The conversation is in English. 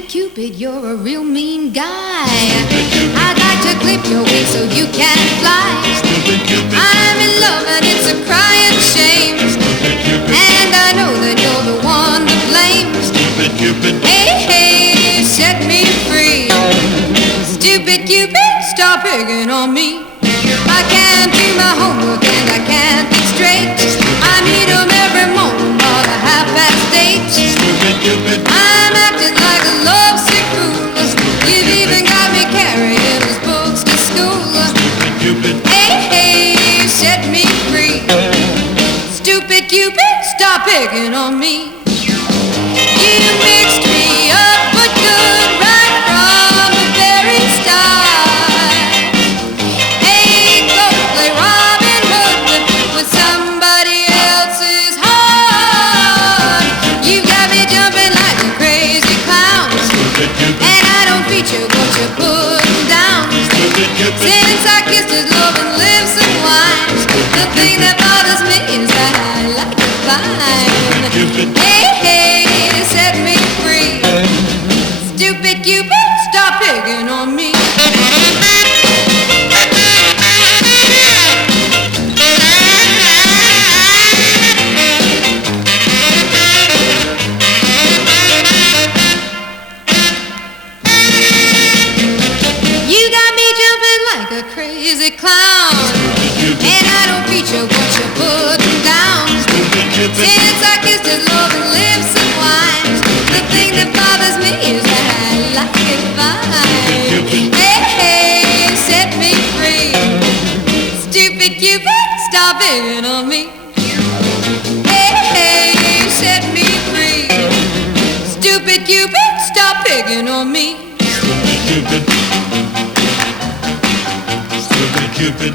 Stupid Cupid, you're a real mean guy. I'd like to clip your wings so you can fly. I'm in love and it's a crying shame. And I know that you're the one to blame. Hey, hey, set me free. Stupid Cupid, stop picking on me. I can't do my homework and I can't think straight. I meet 'em every morning about 8:30. I'm acting like a lovesick fool. You've even got me carrying his books to school. Hey, hey, set me free. Stupid Cupid, stop picking on me. You mixed me up but good right from the very start. Hey, go play Robin Hood with somebody else's heart. You got me jumping like a crazy clown, and I don't feature what you're putting down. Since I kissed his love and lips and wine, the thing that bothers me is that I like to find. Hey, hey, set me free. Stupid Cupid, stop picking on me. You got me jumping like a crazy clown, and I don't feature what you're putting down. Since I kissed his love and lips and wine, the thing that bothers me is that I like it fine. Hey, hey, set me free. Stupid Cupid, stop picking on me. Hey, hey, set me free. Stupid Cupid, stop picking on me. Stupid Cupid.